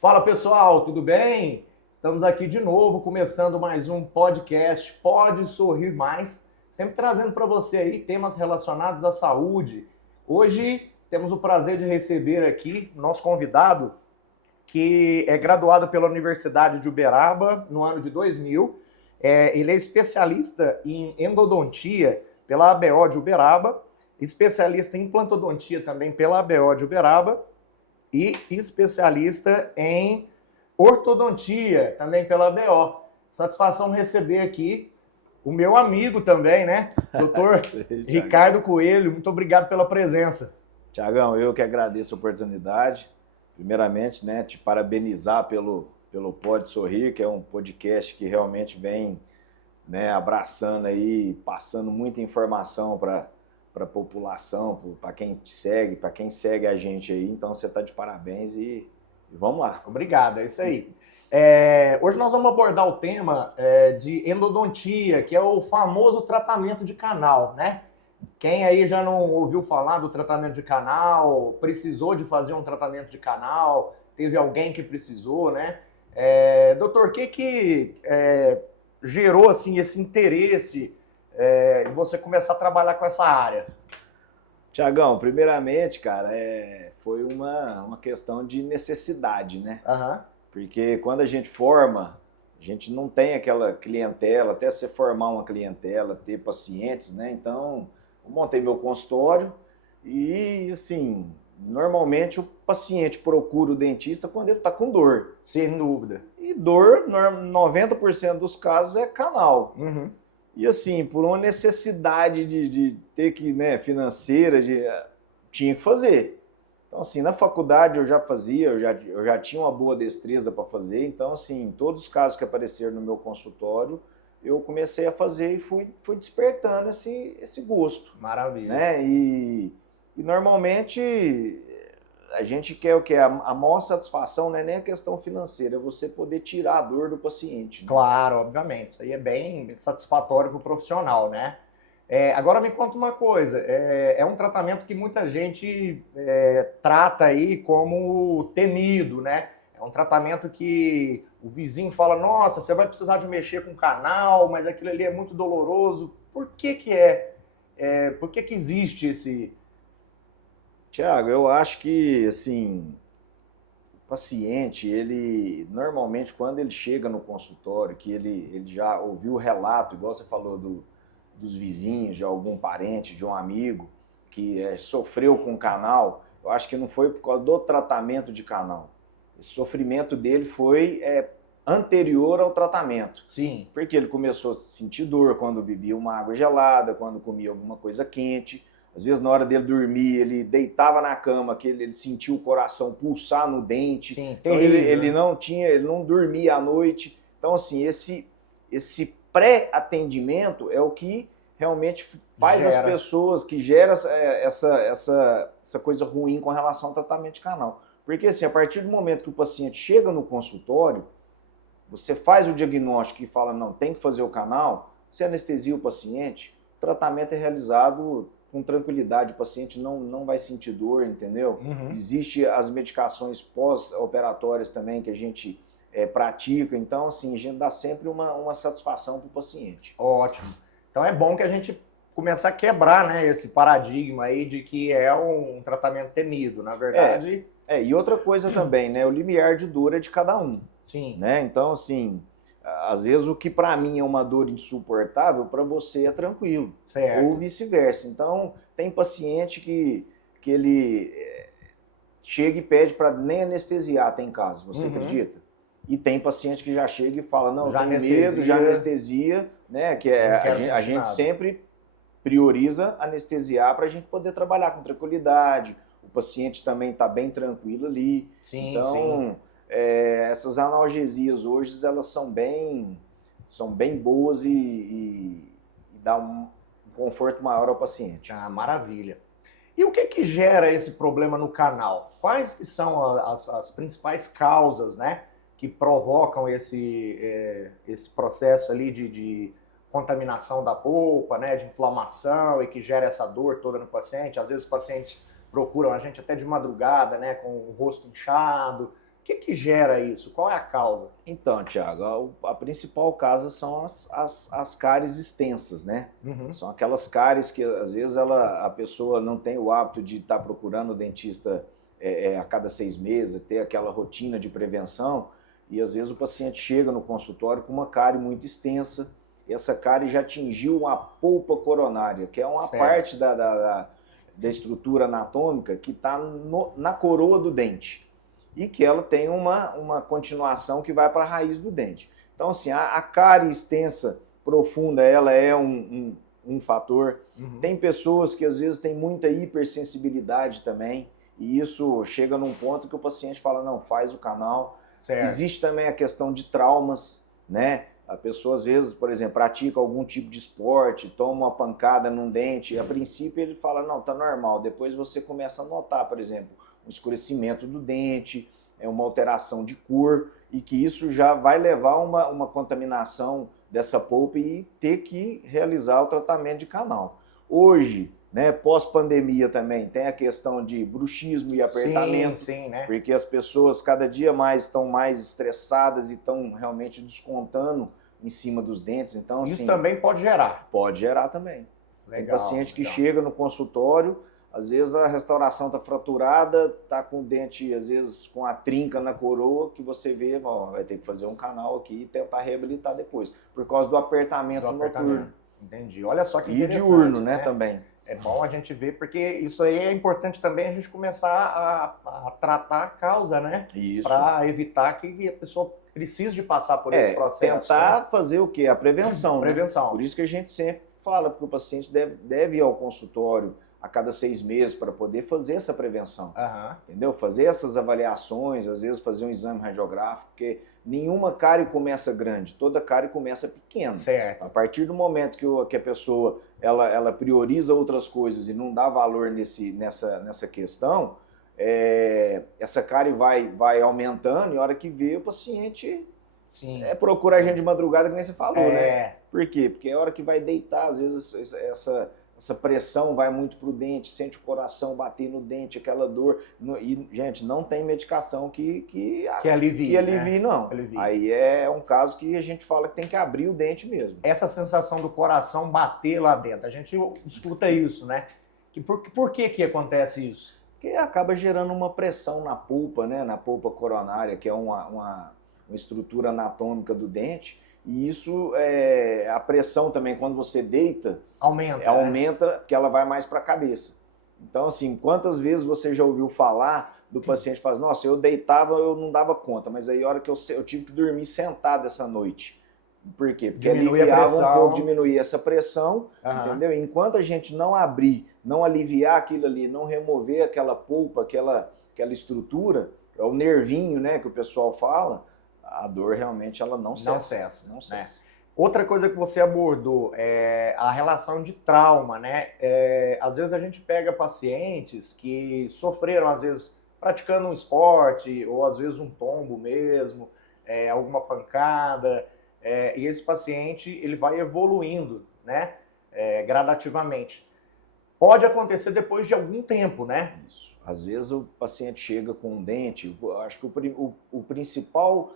Fala pessoal, tudo bem? Estamos aqui de novo, começando mais um podcast Pode Sorrir Mais, sempre trazendo para você aí temas relacionados à saúde. Hoje temos o prazer de receber aqui nosso convidado, que é graduado pela Universidade de Uberaba no ano de 2000. Ele é especialista em endodontia pela ABO de Uberaba, especialista em implantodontia também pela ABO de Uberaba e especialista em ortodontia também pela ABO. Satisfação receber aqui o meu amigo também, né? Doutor Ricardo Coelho, muito obrigado pela presença. Tiagão, eu que agradeço a oportunidade. Primeiramente, né, te parabenizar pelo Pode Sorrir, que é um podcast que realmente vem, né, abraçando aí, passando muita informação para a população, para quem te segue, para quem segue a gente aí. Então você está de parabéns e vamos lá. Obrigado, é isso aí. Hoje nós vamos abordar o tema de endodontia, que é o famoso tratamento de canal, né? Quem aí já não ouviu falar do tratamento de canal, precisou de fazer um tratamento de canal, teve alguém que precisou, né? Doutor, o que gerou assim, esse interesse em você começar a trabalhar com essa área? Tiagão, primeiramente, cara, foi uma questão de necessidade, né? Uhum. Porque quando a gente forma, a gente não tem aquela clientela, até você formar uma clientela, ter pacientes, né? Então, eu montei meu consultório e, assim, normalmente o paciente procura o dentista quando ele está com dor. Sem dúvida. E dor, 90% dos casos é canal. Uhum. E assim, por uma necessidade de ter que, né, financeira, tinha que fazer. Então, assim, na faculdade eu já fazia, eu já tinha uma boa destreza para fazer. Então, assim, todos os casos que apareceram no meu consultório, eu comecei a fazer e fui despertando esse gosto. Maravilha. Né? E normalmente a gente quer o quê? A maior satisfação não é nem a questão financeira, é você poder tirar a dor do paciente. Né? Claro, obviamente. Isso aí é bem satisfatório para o profissional, né? Agora me conta uma coisa, é um tratamento que muita gente trata aí como temido, né? É um tratamento que o vizinho fala, nossa, você vai precisar de mexer com o canal, mas aquilo ali é muito doloroso. Por que por que existe esse... Tiago, eu acho que, assim, o paciente, ele, normalmente, quando ele chega no consultório, que ele já ouviu o relato, igual você falou dos vizinhos, de algum parente, de um amigo que sofreu com o canal, eu acho que não foi por causa do tratamento de canal. Esse sofrimento dele foi anterior ao tratamento. Sim. Porque ele começou a sentir dor quando bebia uma água gelada, quando comia alguma coisa quente. Às vezes, na hora dele dormir, ele deitava na cama, que ele sentia o coração pulsar no dente. Sim, então, ele não dormia à noite. Então, assim, esse pré-atendimento é o que realmente faz as pessoas, que gera essa coisa ruim com relação ao tratamento de canal. Porque, assim, a partir do momento que o paciente chega no consultório, você faz o diagnóstico e fala, não, tem que fazer o canal, você anestesia o paciente, o tratamento é realizado com tranquilidade, o paciente não vai sentir dor, entendeu? Uhum. Existem as medicações pós-operatórias também que a gente pratica, então assim, a gente dá sempre uma satisfação para o paciente. Ótimo. Então é bom que a gente comece a quebrar, né, esse paradigma aí de que é um tratamento temido, na verdade. E outra coisa também, né, o limiar de dor é de cada um. Sim. Né? Então, assim, às vezes o que para mim é uma dor insuportável, para você é tranquilo. Certo. Ou vice-versa. Então, tem paciente que ele chega e pede para nem anestesiar, tem caso, você acredita? E tem paciente que já chega e fala, não, já tenho medo, já anestesia, né? Que a gente sempre prioriza anestesiar para a gente poder trabalhar com tranquilidade. O paciente também está bem tranquilo ali. Sim, então, sim. Essas analgesias hoje, elas são bem boas e dá um conforto maior ao paciente. Ah, maravilha. E o que gera esse problema no canal? Quais que são as principais causas, né, que provocam esse processo ali de contaminação da polpa, né, de inflamação e que gera essa dor toda no paciente? Às vezes os pacientes procuram a gente até de madrugada, né, com o rosto inchado. O que gera isso? Qual é a causa? Então, Thiago, a principal causa são as cáries extensas, né? Uhum. São aquelas cáries que às vezes a pessoa não tem o hábito de estar procurando o dentista a cada 6 meses, ter aquela rotina de prevenção, e às vezes o paciente chega no consultório com uma cárie muito extensa, e essa cárie já atingiu a polpa coronária, que é uma parte da estrutura anatômica que está na coroa do dente, e que ela tem uma continuação que vai para a raiz do dente. Então, assim, a cárie extensa, profunda, ela é um fator. Uhum. Tem pessoas que às vezes têm muita hipersensibilidade também, e isso chega num ponto que o paciente fala, não, faz o canal. Certo. Existe também a questão de traumas, né? A pessoa às vezes, por exemplo, pratica algum tipo de esporte, toma uma pancada num dente, e a princípio ele fala, não, tá normal. Depois você começa a notar, por exemplo, um escurecimento do dente, uma alteração de cor, e que isso já vai levar a uma contaminação dessa polpa e ter que realizar o tratamento de canal. Hoje, né, pós-pandemia também, tem a questão de bruxismo e apertamento, sim, né? Porque as pessoas cada dia mais estão mais estressadas e estão realmente descontando em cima dos dentes. Então, isso assim, também pode gerar. Pode gerar também. Legal, tem paciente que chega no consultório, às vezes a restauração está fraturada, está com o dente, às vezes, com a trinca na coroa, que você vê, ó, vai ter que fazer um canal aqui e tentar reabilitar depois, por causa do apertamento noturno. Entendi. Olha só que e interessante. E diurno, né, também. É bom a gente ver, porque isso aí é importante também a gente começar a tratar a causa, né? Isso. Para evitar que a pessoa precise de passar por esse processo. Tentar fazer o quê? A prevenção. Prevenção. Né? Por isso que a gente sempre fala, porque o paciente deve ir ao consultório a cada 6 meses para poder fazer essa prevenção. Uhum. Entendeu? Fazer essas avaliações, às vezes fazer um exame radiográfico, porque nenhuma cárie começa grande, toda cárie começa pequena. Certo. A partir do momento que a pessoa ela prioriza outras coisas e não dá valor nessa questão, essa cárie vai aumentando e a hora que vê o paciente procura a gente de madrugada, que nem você falou, né? Por quê? Porque a hora que vai deitar, às vezes essa pressão vai muito pro dente, sente o coração bater no dente, aquela dor. E, gente, não tem medicação que alivie, né? Não. Alivie. Aí é um caso que a gente fala que tem que abrir o dente mesmo. Essa sensação do coração bater lá dentro, a gente escuta isso, né? Por que acontece isso? Porque acaba gerando uma pressão na polpa, né? Na polpa coronária, que é uma estrutura anatômica do dente. E isso, a pressão também, quando você deita, aumenta, porque ela vai mais para a cabeça. Então, assim, quantas vezes você já ouviu falar do paciente falar, nossa, eu deitava, eu não dava conta, mas aí a hora que eu tive que dormir sentado essa noite. Por quê? Porque aliviava um pouco, diminuía essa pressão, entendeu? Enquanto a gente não abrir, não aliviar aquilo ali, não remover aquela polpa, aquela estrutura, é o nervinho, né, que o pessoal fala, a dor realmente ela não cessa. Não cessa. Outra coisa que você abordou é a relação de trauma, né? Às vezes a gente pega pacientes que sofreram, às vezes, praticando um esporte, ou às vezes um tombo mesmo, alguma pancada, e esse paciente ele vai evoluindo, né? Gradativamente. Pode acontecer depois de algum tempo, né? Isso. Às vezes o paciente chega com um dente, acho que o principal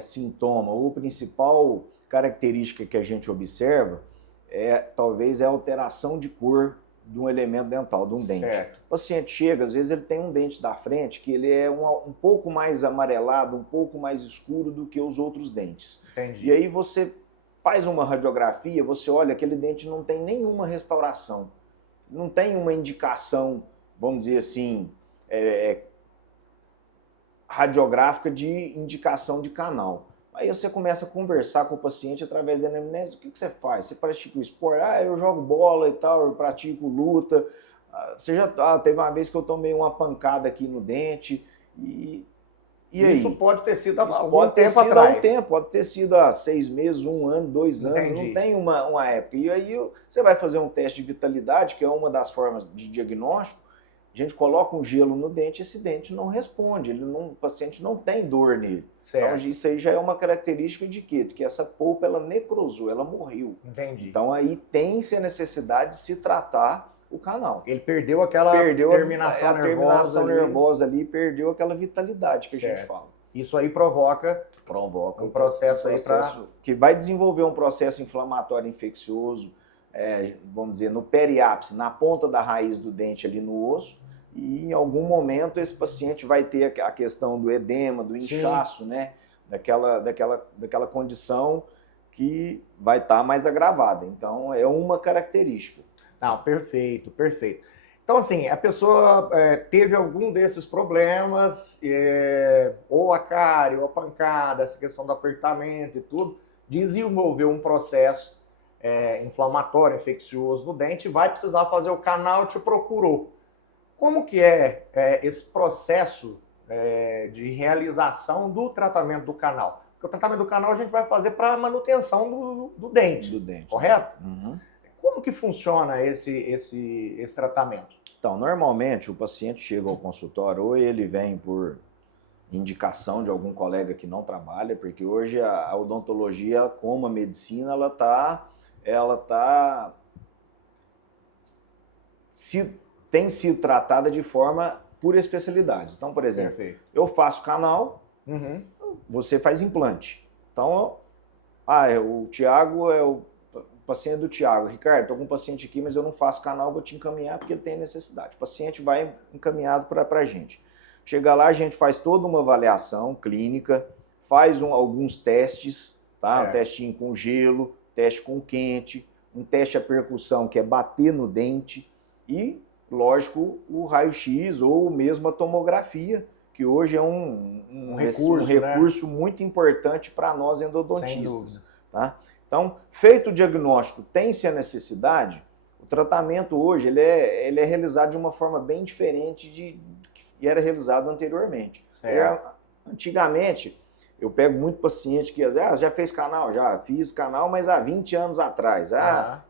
sintoma, ou a principal característica que a gente observa talvez a alteração de cor de um elemento dental, de um dente. O paciente chega, às vezes ele tem um dente da frente que ele é um pouco mais amarelado, um pouco mais escuro do que os outros dentes. Entendi. E aí você faz uma radiografia, você olha, aquele dente não tem nenhuma restauração, não tem uma indicação, vamos dizer assim, radiográfica de indicação de canal. Aí você começa a conversar com o paciente através da anamnese. O que você faz? Você pratica o esporte? Eu jogo bola e tal, eu pratico luta. Você já teve uma vez que eu tomei uma pancada aqui no dente. E aí? Isso pode ter sido há algum tempo atrás. Pode ter sido há 6 meses, 1 ano, 2 anos. Entendi. Não tem uma época. E aí você vai fazer um teste de vitalidade, que é uma das formas de diagnóstico. A gente coloca um gelo no dente, esse dente não responde, o paciente não tem dor nele. Certo. Então isso aí já é uma característica de quê? De que essa polpa ela necrosou, ela morreu. Entendi. Então aí tem-se a necessidade de se tratar o canal. Ele perdeu aquela terminação nervosa. Terminação nervosa ali, perdeu aquela vitalidade que a gente fala. Isso aí provoca um processo aí que vai desenvolver um processo inflamatório infeccioso, vamos dizer, no periápice, na ponta da raiz do dente ali no osso, e em algum momento esse paciente vai ter a questão do edema, do inchaço, né? Daquela condição que vai estar mais agravada. Então, é uma característica. Não, perfeito. Então, assim, a pessoa teve algum desses problemas, ou a cárie, ou a pancada, essa questão do apertamento e tudo, desenvolveu um processo inflamatório, infeccioso no dente, vai precisar fazer o canal, te procurou. Como que é esse processo de realização do tratamento do canal? Porque o tratamento do canal a gente vai fazer para manutenção do dente, correto? Uhum. Como que funciona esse tratamento? Então, normalmente o paciente chega ao consultório ou ele vem por indicação de algum colega que não trabalha, porque hoje a odontologia, como a medicina, tem sido tratada de forma por especialidades. Então, por exemplo, eu faço canal, você faz implante. Então, o Thiago é o paciente do Thiago. Ricardo, estou com um paciente aqui, mas eu não faço canal, vou te encaminhar porque ele tem necessidade. O paciente vai encaminhado para a gente. Chega lá, a gente faz toda uma avaliação clínica, faz alguns testes, tá? Um testinho com gelo, teste com quente, um teste a percussão, que é bater no dente, e, lógico, o raio-x ou mesmo a tomografia, que hoje é um recurso muito importante para nós endodontistas. Tá? Então, feito o diagnóstico, tem-se a necessidade, o tratamento hoje ele é realizado de uma forma bem diferente do que era realizado anteriormente. Antigamente, eu pego muito paciente que já fez canal? Já fiz canal, mas há 20 anos atrás.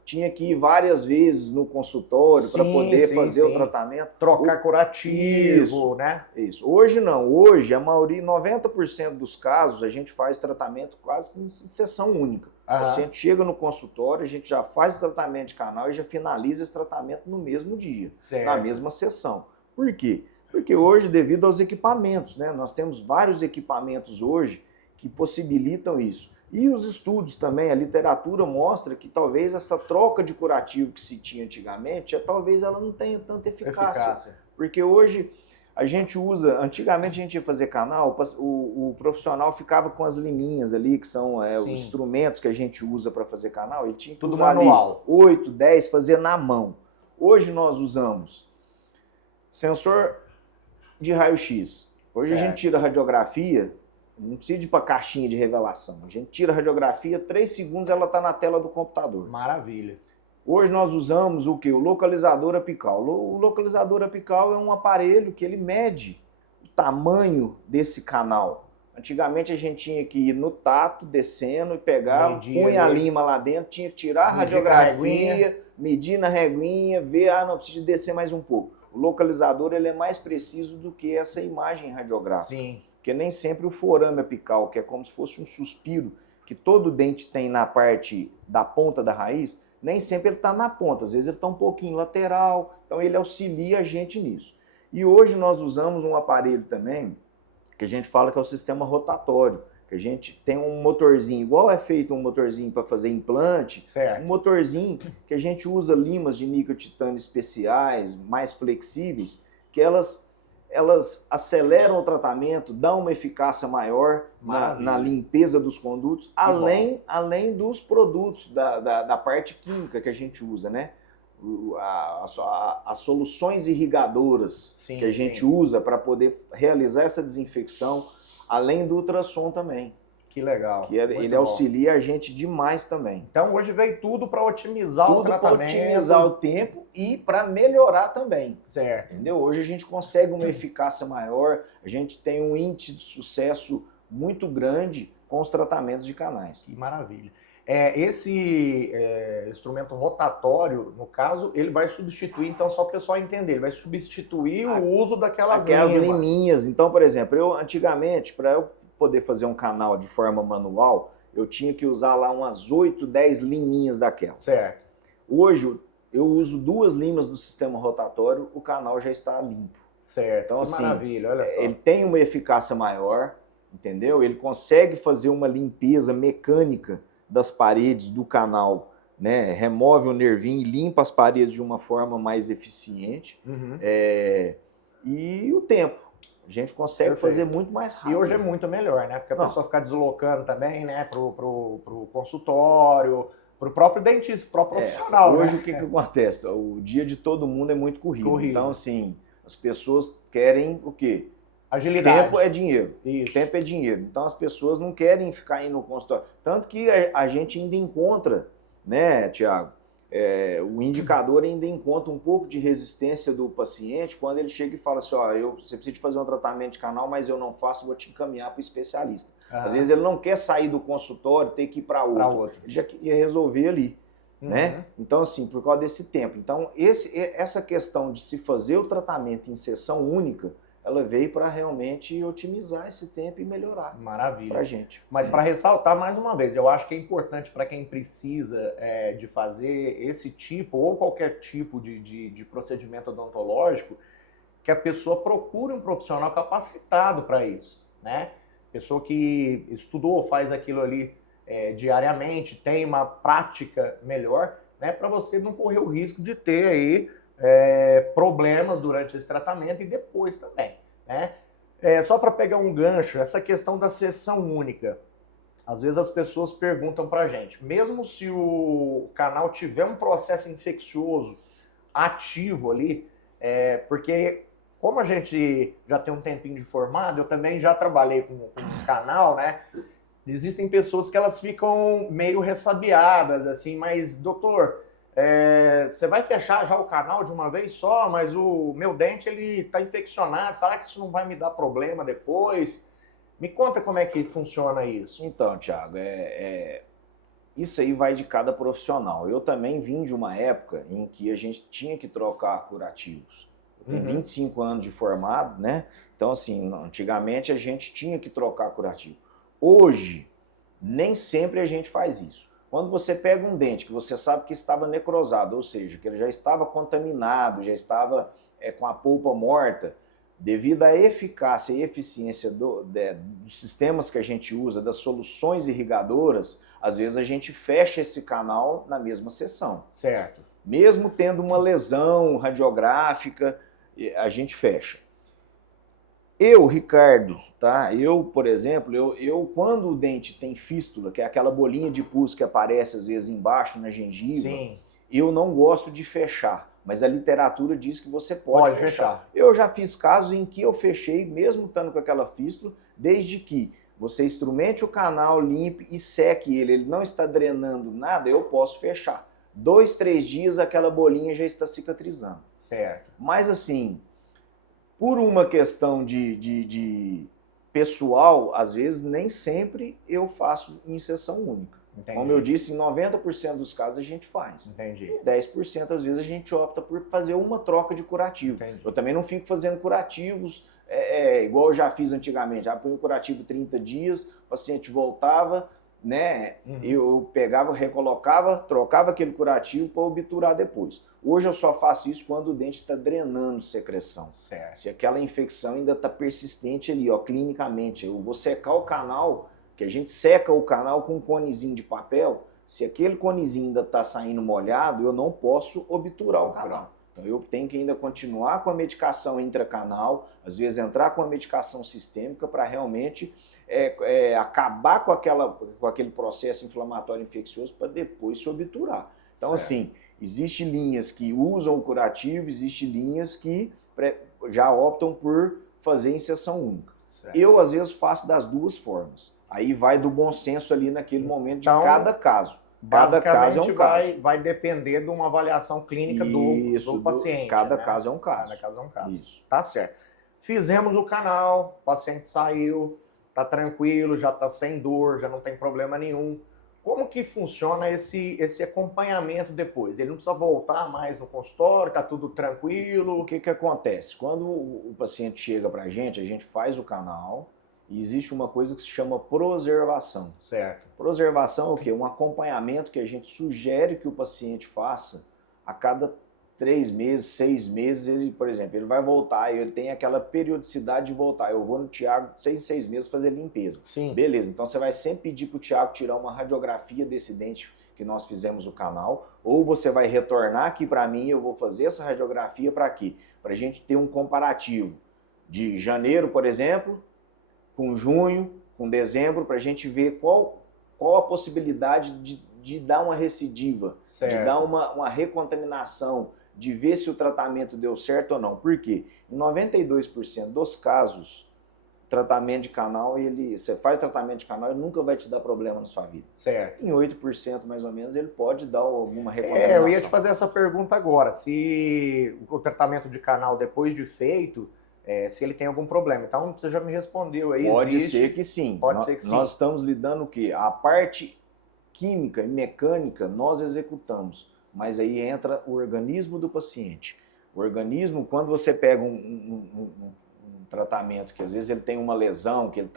Tinha que ir várias vezes no consultório para poder fazer o tratamento. Trocar curativo, né? Isso. Hoje não. Hoje, a maioria, 90% dos casos, a gente faz tratamento quase que em sessão única. O paciente chega no consultório, a gente já faz o tratamento de canal e já finaliza esse tratamento no mesmo dia, na mesma sessão. Por quê? Porque hoje, devido aos equipamentos, né? Nós temos vários equipamentos hoje que possibilitam isso. E os estudos também, a literatura mostra que talvez essa troca de curativo que se tinha antigamente, talvez ela não tenha tanta eficácia. Porque hoje a gente usa, antigamente a gente ia fazer canal, o profissional ficava com as liminhas ali, que são os instrumentos que a gente usa para fazer canal, ele tinha que tudo usar manual. 8, 10, fazer na mão. Hoje nós usamos sensor de raio-x. Hoje a gente tira a radiografia, não precisa ir para a caixinha de revelação. A gente tira a radiografia, 3 segundos ela está na tela do computador. Maravilha. Hoje nós usamos o quê? O localizador apical. O localizador apical é um aparelho que ele mede o tamanho desse canal. Antigamente a gente tinha que ir no tato, descendo e pegar, punha a lima lá dentro, tinha que tirar a radiografia, medir na reguinha, ver, não precisa descer mais um pouco. O localizador ele é mais preciso do que essa imagem radiográfica. Sim. Porque nem sempre o forame apical, que é como se fosse um suspiro, que todo dente tem na parte da ponta da raiz, nem sempre ele está na ponta, às vezes ele está um pouquinho lateral, então ele auxilia a gente nisso. E hoje nós usamos um aparelho também, que a gente fala que é o sistema rotatório, que a gente tem um motorzinho, igual é feito um motorzinho para fazer implante, um motorzinho que a gente usa limas de níquel titânio especiais, mais flexíveis, que elas aceleram o tratamento, dão uma eficácia maior na limpeza dos condutos, além dos produtos da parte química que a gente usa, né? As soluções irrigadoras que a gente usa para poder realizar essa desinfecção, além do ultrassom também. Que legal. Que ele auxilia a gente demais também. Então hoje veio tudo para otimizar o tratamento. Para otimizar o tempo e para melhorar também. Certo. Entendeu? Hoje a gente consegue uma eficácia maior, a gente tem um índice de sucesso muito grande com os tratamentos de canais. Que maravilha. Esse instrumento rotatório, no caso, ele vai substituir, então, só para o pessoal entender, ele vai substituir o uso daquelas liminhas. Então, por exemplo, antigamente, para eu poder fazer um canal de forma manual, eu tinha que usar lá umas 8, 10 liminhas daquela. Certo. Hoje, eu uso 2 limas do sistema rotatório, o canal já está limpo. Certo, então, que assim, maravilha, olha só. Ele tem uma eficácia maior, entendeu? Ele consegue fazer uma limpeza mecânica das paredes do canal, né? Remove o nervinho e limpa as paredes de uma forma mais eficiente. E o tempo. A gente consegue fazer muito mais rápido. E hoje é muito melhor, né? Porque a pessoa fica deslocando também, né? Pro consultório, pro próprio dentista, pro próprio profissional. Hoje, né? O que acontece? O dia de todo mundo é muito corrido. Então, assim, as pessoas querem o quê? Agilidade. Tempo é dinheiro. Isso. Tempo é dinheiro. Então, as pessoas não querem ficar indo no consultório. Tanto que a gente ainda encontra, né, Tiago? O indicador ainda encontra um pouco de resistência do paciente quando ele chega e fala assim, você precisa de fazer um tratamento de canal, mas eu não faço, vou te encaminhar para o especialista. Às vezes ele não quer sair do consultório, ter que ir para outro. Ele já queria resolver ali. Né? Então, assim, por causa desse tempo. Então, essa questão de se fazer o tratamento em sessão única, ela veio para realmente otimizar esse tempo e melhorar. Maravilha. Para a gente. Mas para ressaltar mais uma vez, eu acho que é importante para quem precisa de fazer esse tipo ou qualquer tipo de procedimento odontológico, que a pessoa procure um profissional capacitado para isso, né? Pessoa que estudou, faz aquilo ali diariamente, tem uma prática melhor, né? Para você não correr o risco de ter aí problemas durante esse tratamento e depois também, né? Só para pegar um gancho, essa questão da sessão única, às vezes as pessoas perguntam para a gente, mesmo se o canal tiver um processo infeccioso ativo ali, porque como a gente já tem um tempinho de formado, eu também já trabalhei com um canal, né? Existem pessoas que elas ficam meio ressabiadas, assim, mas doutor, você vai fechar já o canal de uma vez só, mas o meu dente ele está infeccionado, será que isso não vai me dar problema depois? Me conta como é que funciona isso. Então, Thiago, isso aí vai de cada profissional. Eu também vim de uma época em que a gente tinha que trocar curativos. Eu tenho 25 anos de formado, né? Então, assim, antigamente a gente tinha que trocar curativo. Hoje, nem sempre a gente faz isso. Quando você pega um dente que você sabe que estava necrosado, ou seja, que ele já estava contaminado, já estava com a polpa morta, devido à eficácia e eficiência dos sistemas que a gente usa, das soluções irrigadoras, às vezes a gente fecha esse canal na mesma sessão. Certo. Mesmo tendo uma lesão radiográfica, a gente fecha. Eu, Ricardo, tá? Por exemplo, quando o dente tem fístula, que é aquela bolinha de pus que aparece às vezes embaixo na gengiva, Sim. Eu não gosto de fechar, mas a literatura diz que você pode fechar. Eu já fiz casos em que eu fechei, mesmo estando com aquela fístula, desde que você instrumente o canal, limpe e seque ele não está drenando nada, eu posso fechar. 2, 3 dias aquela bolinha já está cicatrizando. Certo. Mas assim, por uma questão de pessoal, às vezes nem sempre eu faço em sessão única. Entendi. Como eu disse, em 90% dos casos a gente faz. Entendi. E 10% às vezes a gente opta por fazer uma troca de curativo. Entendi. Eu também não fico fazendo curativos igual eu já fiz antigamente. Já põe o curativo 30 dias, o paciente voltava, né? Eu pegava, recolocava, trocava aquele curativo para obturar depois. Hoje eu só faço isso quando o dente está drenando secreção. Certo. Se aquela infecção ainda está persistente ali, clinicamente. Eu vou secar o canal, que a gente seca o canal com um conezinho de papel. Se aquele conezinho ainda está saindo molhado, eu não posso obturar o canal. Então eu tenho que ainda continuar com a medicação intracanal, às vezes entrar com a medicação sistêmica para realmente acabar com aquele processo inflamatório infeccioso para depois se obturar. Então, assim, existem linhas que usam o curativo, existem linhas que já optam por fazer em sessão única. Certo. Eu, às vezes, faço das duas formas. Aí vai do bom senso ali naquele momento de cada caso. Cada caso é um caso. Vai depender de uma avaliação clínica do paciente. Cada caso é um caso. Cada caso é um caso. Isso. Tá certo. Fizemos o canal, o paciente saiu, tá tranquilo, já tá sem dor, já não tem problema nenhum. Como que funciona esse acompanhamento depois? Ele não precisa voltar mais no consultório, tá tudo tranquilo? O que acontece? Quando o paciente chega pra gente, a gente faz o canal e existe uma coisa que se chama proservação. Certo. Proservação é o quê? Um acompanhamento que a gente sugere que o paciente faça a cada 3 meses, 6 meses, ele, por exemplo, ele vai voltar, ele tem aquela periodicidade de voltar. Eu vou no Thiago 6 meses fazer limpeza. Sim. Beleza, então você vai sempre pedir para o Thiago tirar uma radiografia desse dente que nós fizemos no canal, ou você vai retornar aqui para mim, eu vou fazer essa radiografia para quê? Para a gente ter um comparativo de janeiro, por exemplo, com junho, com dezembro, para a gente ver qual a possibilidade de dar uma recidiva, certo. De dar uma recontaminação, de ver se o tratamento deu certo ou não. Por quê? Em 92% dos casos, tratamento de canal, você faz tratamento de canal, ele nunca vai te dar problema na sua vida. Certo. Em 8% mais ou menos, ele pode dar alguma recontaminação. Eu ia te fazer essa pergunta agora, se o tratamento de canal depois de feito, se ele tem algum problema. Então, você já me respondeu aí. Pode ser que sim. Pode ser que sim. Nós estamos lidando o quê? A parte química e mecânica nós executamos, mas aí entra o organismo do paciente. O organismo, quando você pega um tratamento que às vezes ele tem uma lesão, que ele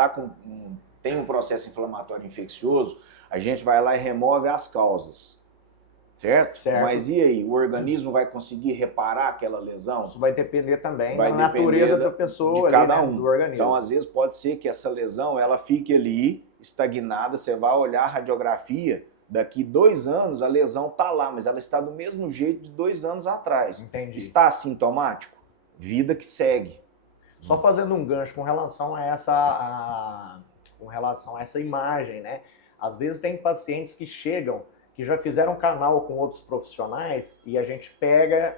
tem um processo inflamatório infeccioso, a gente vai lá e remove as causas, certo? Mas e aí, o organismo vai conseguir reparar aquela lesão? Isso vai depender também da natureza da pessoa, de cada um. Do organismo. Então, às vezes pode ser que essa lesão ela fique ali estagnada, você vai olhar a radiografia, daqui 2 anos a lesão está lá, mas ela está do mesmo jeito de 2 anos atrás. Entendi. Está assintomático? Vida que segue. Só fazendo um gancho com relação a essa imagem, né? Às vezes tem pacientes que chegam, que já fizeram canal com outros profissionais e a gente pega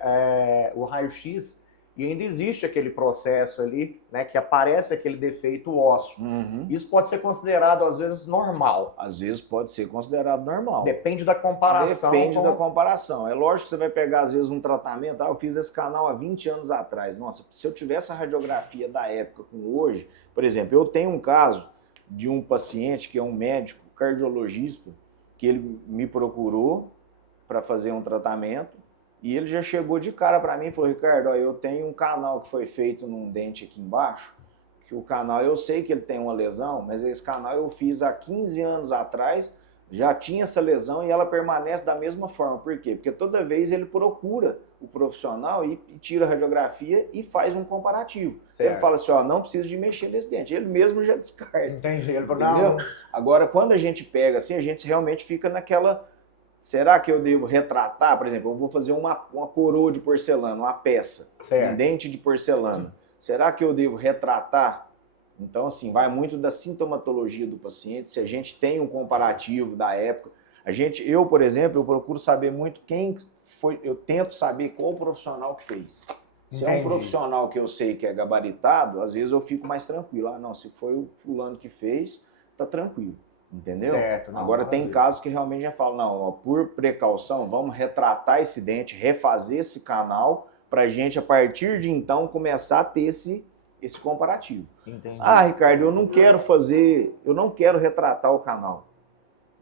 o raio-x e ainda existe aquele processo ali, né, que aparece aquele defeito ósseo. Uhum. Isso pode ser considerado, às vezes, normal. Às vezes pode ser considerado normal. Depende da comparação. Depende da comparação. É lógico que você vai pegar, às vezes, um tratamento. Eu fiz esse canal há 20 anos atrás. Nossa, se eu tivesse a radiografia da época com hoje... Por exemplo, eu tenho um caso de um paciente que é um médico cardiologista que ele me procurou para fazer um tratamento. E ele já chegou de cara para mim e falou, Ricardo, ó, eu tenho um canal que foi feito num dente aqui embaixo, que o canal, eu sei que ele tem uma lesão, mas esse canal eu fiz há 15 anos atrás, já tinha essa lesão e ela permanece da mesma forma. Por quê? Porque toda vez ele procura o profissional e tira a radiografia e faz um comparativo. Ele fala assim, ó, não precisa de mexer nesse dente. Ele mesmo já descarta. Entendi. Ele fala, não. Agora, quando a gente pega assim, a gente realmente fica naquela... Será que eu devo retratar? Por exemplo, eu vou fazer uma coroa de porcelana, uma peça, um dente de porcelana. Será que eu devo retratar? Então, assim, vai muito da sintomatologia do paciente, se a gente tem um comparativo da época. Eu, por exemplo, eu procuro saber muito quem foi, eu tento saber qual o profissional que fez. Se é um profissional que eu sei que é gabaritado, às vezes eu fico mais tranquilo. Ah, não, se foi o fulano que fez, tá tranquilo. Entendeu? Certo, não, agora tem casos que realmente já falam, não, ó, por precaução, vamos retratar esse dente, refazer esse canal, para a gente, a partir de então, começar a ter esse comparativo. Entendi. Ah, Ricardo, eu não quero retratar o canal.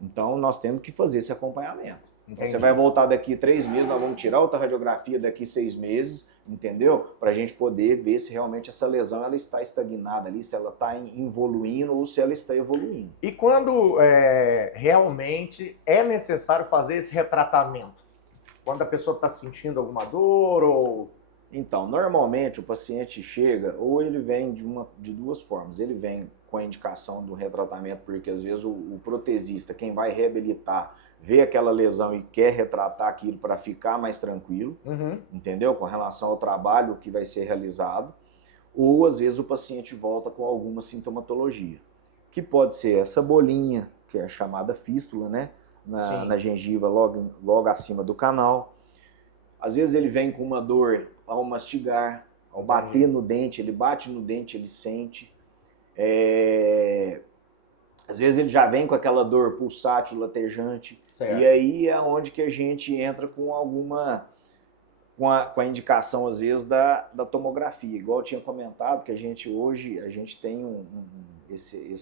Então, nós temos que fazer esse acompanhamento. Então, você vai voltar daqui 3 meses, nós vamos tirar outra radiografia daqui 6 meses, entendeu? Para a gente poder ver se realmente essa lesão ela está estagnada ali, se ela está evoluindo ou se ela está evoluindo. E quando realmente é necessário fazer esse retratamento? Quando a pessoa está sentindo alguma dor ou... Então, normalmente o paciente chega, ou ele vem de 2 formas. Ele vem com a indicação do retratamento, porque às vezes o protesista, quem vai reabilitar, vê aquela lesão e quer retratar aquilo para ficar mais tranquilo, entendeu? Com relação ao trabalho que vai ser realizado. Ou às vezes o paciente volta com alguma sintomatologia, que pode ser essa bolinha, que é a chamada fístula, né? Na gengiva, logo acima do canal. Às vezes ele vem com uma dor ao mastigar, ao bater no dente, ele bate no dente, ele sente. Às vezes ele já vem com aquela dor pulsátil, latejante. Certo. E aí é onde que a gente entra com com a indicação, às vezes, da tomografia. Igual eu tinha comentado, que hoje a gente tem esse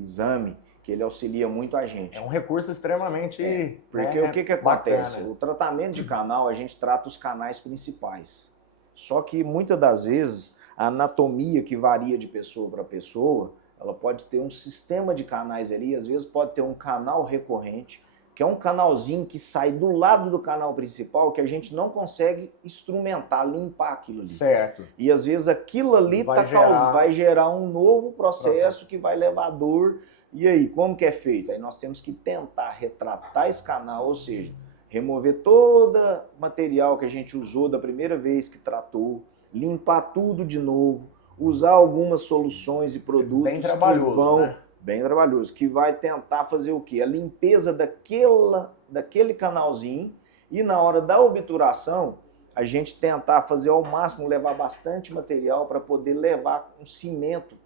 exame que ele auxilia muito a gente. É um recurso extremamente... Porque o que acontece? Bacana. O tratamento de canal, a gente trata os canais principais. Só que muitas das vezes a anatomia que varia de pessoa para pessoa, ela pode ter um sistema de canais ali, às vezes pode ter um canal recorrente, que é um canalzinho que sai do lado do canal principal, que a gente não consegue instrumentar, limpar aquilo ali. Certo. E às vezes aquilo ali vai gerar um novo processo que vai levar dor. E aí, como que é feito? Aí nós temos que tentar retratar esse canal, ou seja, remover todo o material que a gente usou da primeira vez que tratou, limpar tudo de novo, usar algumas soluções e produtos bem trabalhoso, que vão... né? Bem trabalhoso, que vai tentar fazer o quê? A limpeza daquele canalzinho e na hora da obturação, a gente tentar fazer ao máximo, levar bastante material para poder levar um cimento,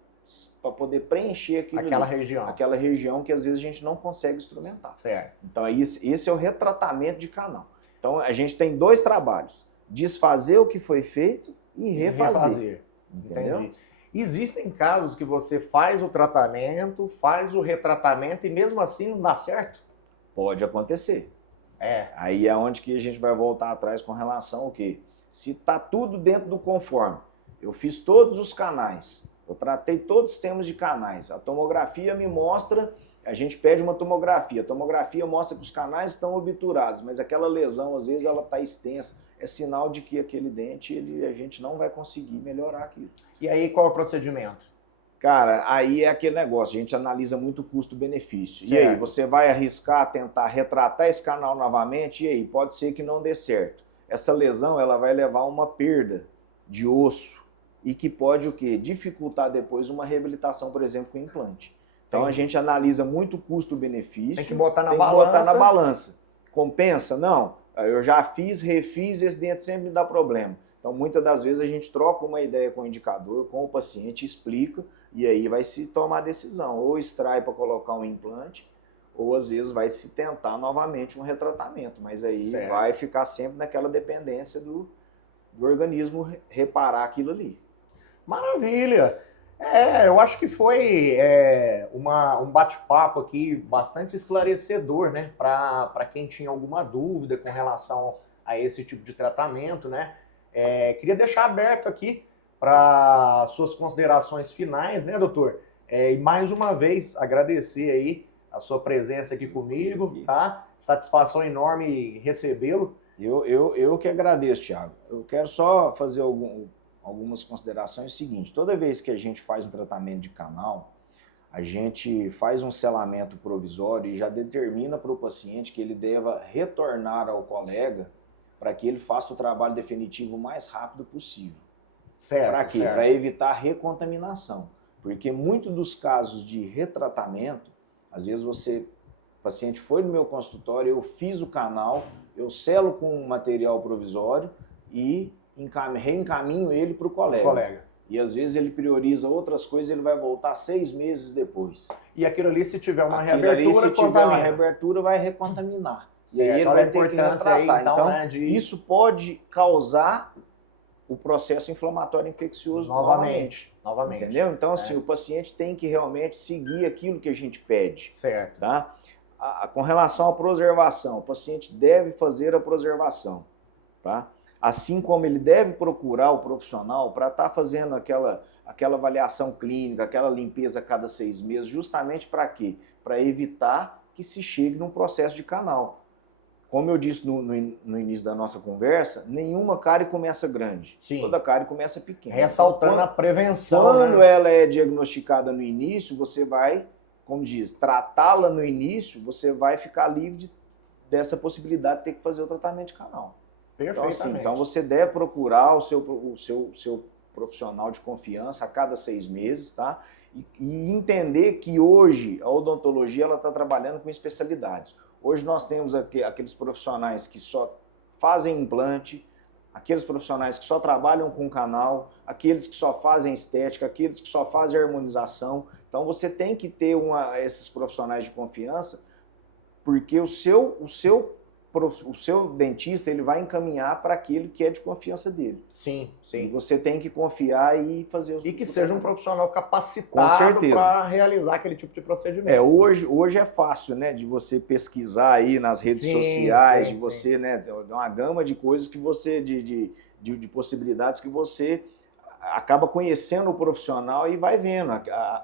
para poder preencher aquela região que às vezes a gente não consegue instrumentar. Certo. Então esse é o retratamento de canal. Então a gente tem 2 trabalhos, desfazer o que foi feito e refazer. Entendeu? Entendi. Existem casos que você faz o tratamento, faz o retratamento e mesmo assim não dá certo? Pode acontecer. Aí é onde que a gente vai voltar atrás com relação ao quê? Se está tudo dentro do conforme, eu fiz todos os canais, eu tratei todos os sistemas de canais, a tomografia me mostra, a gente pede uma tomografia, a tomografia mostra que os canais estão obturados, mas aquela lesão às vezes ela está extensa, é sinal de que aquele dente a gente não vai conseguir melhorar aquilo. E aí, qual é o procedimento? Cara, aí é aquele negócio, a gente analisa muito custo-benefício. E aí, você vai arriscar tentar retratar esse canal novamente? E aí, pode ser que não dê certo. Essa lesão, ela vai levar a uma perda de osso e que pode o quê? Dificultar depois uma reabilitação, por exemplo, com implante. Então, a gente analisa muito custo-benefício. Tem que botar na balança. Compensa? Não. Eu já refiz, esse dente sempre me dá problema. Então, muitas das vezes a gente troca uma ideia com o indicador, com o paciente, explica, e aí vai se tomar a decisão. Ou extrai para colocar um implante, ou às vezes vai se tentar novamente um retratamento. Mas aí vai ficar sempre naquela dependência do organismo reparar aquilo ali. Maravilha! Eu acho que foi um bate-papo aqui bastante esclarecedor, né? Para quem tinha alguma dúvida com relação a esse tipo de tratamento, né? Queria deixar aberto aqui para suas considerações finais, né, doutor? E mais uma vez agradecer aí a sua presença aqui comigo, tá? Satisfação enorme recebê-lo. Eu que agradeço, Thiago. Eu quero só fazer algumas considerações. Seguinte, toda vez que a gente faz um tratamento de canal, a gente faz um selamento provisório e já determina para o paciente que ele deva retornar ao colega para que ele faça o trabalho definitivo o mais rápido possível. Certo. Para quê? Para evitar recontaminação. Porque muitos dos casos de retratamento, às vezes o paciente foi no meu consultório, eu fiz o canal, eu selo com um material provisório e reencaminho ele para o colega. E às vezes ele prioriza outras coisas, ele vai voltar 6 meses depois. E aquilo ali, se tiver uma reabertura, vai recontaminar. E aí ele vai ter que retratar. Então, isso pode causar o processo inflamatório infeccioso novamente. Entendeu? Então, assim, o paciente tem que realmente seguir aquilo que a gente pede. Certo. Tá? Com relação à preservação, o paciente deve fazer a preservação. Tá? Assim como ele deve procurar o profissional para estar fazendo aquela avaliação clínica, aquela limpeza a cada 6 meses, justamente para quê? Para evitar que se chegue num processo de canal. Como eu disse no início da nossa conversa, nenhuma cárie começa grande. Sim. Toda cárie começa pequena. Ressaltando a prevenção. Quando ela é diagnosticada no início, você vai, como diz, tratá-la no início, você vai ficar livre dessa possibilidade de ter que fazer o tratamento de canal. Perfeitamente. Então você deve procurar o seu profissional de confiança a cada 6 meses, tá? E entender que hoje a odontologia está trabalhando com especialidades. Hoje nós temos aqueles profissionais que só fazem implante, aqueles profissionais que só trabalham com canal, aqueles que só fazem estética, aqueles que só fazem harmonização. Então você tem que ter esses profissionais de confiança, porque o seu dentista ele vai encaminhar para aquele que é de confiança dele. Sim. E você tem que confiar e fazer E que seja um profissional capacitado para realizar aquele tipo de procedimento. Hoje é fácil, né, de você pesquisar aí nas redes sociais, de você, né, uma gama de coisas que você, de possibilidades que você acaba conhecendo o profissional e vai vendo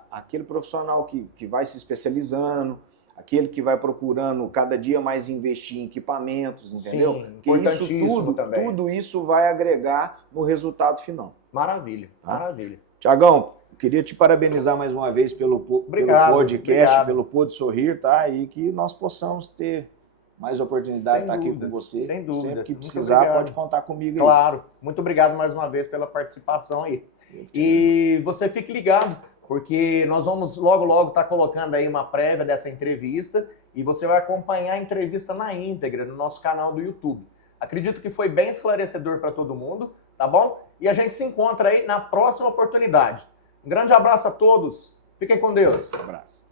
aquele profissional que vai se especializando, aquele que vai procurando cada dia mais investir em equipamentos, entendeu? Sim, Porque isso importantíssimo também. tudo isso vai agregar no resultado final. Maravilha, Tá? maravilha. Tiagão, queria te parabenizar mais uma vez pelo podcast, pelo Pode Sorrir, tá? E que nós possamos ter mais oportunidade de estar aqui com você. Sem dúvidas. Sempre que Muito precisar, obrigado. pode contar comigo aí. Claro. Muito obrigado mais uma vez pela participação aí. E você fique ligado, porque nós vamos logo estar colocando aí uma prévia dessa entrevista e você vai acompanhar a entrevista na íntegra no nosso canal do YouTube. Acredito que foi bem esclarecedor para todo mundo, tá bom? E a gente se encontra aí na próxima oportunidade. Um grande abraço a todos. Fiquem com Deus. Um abraço.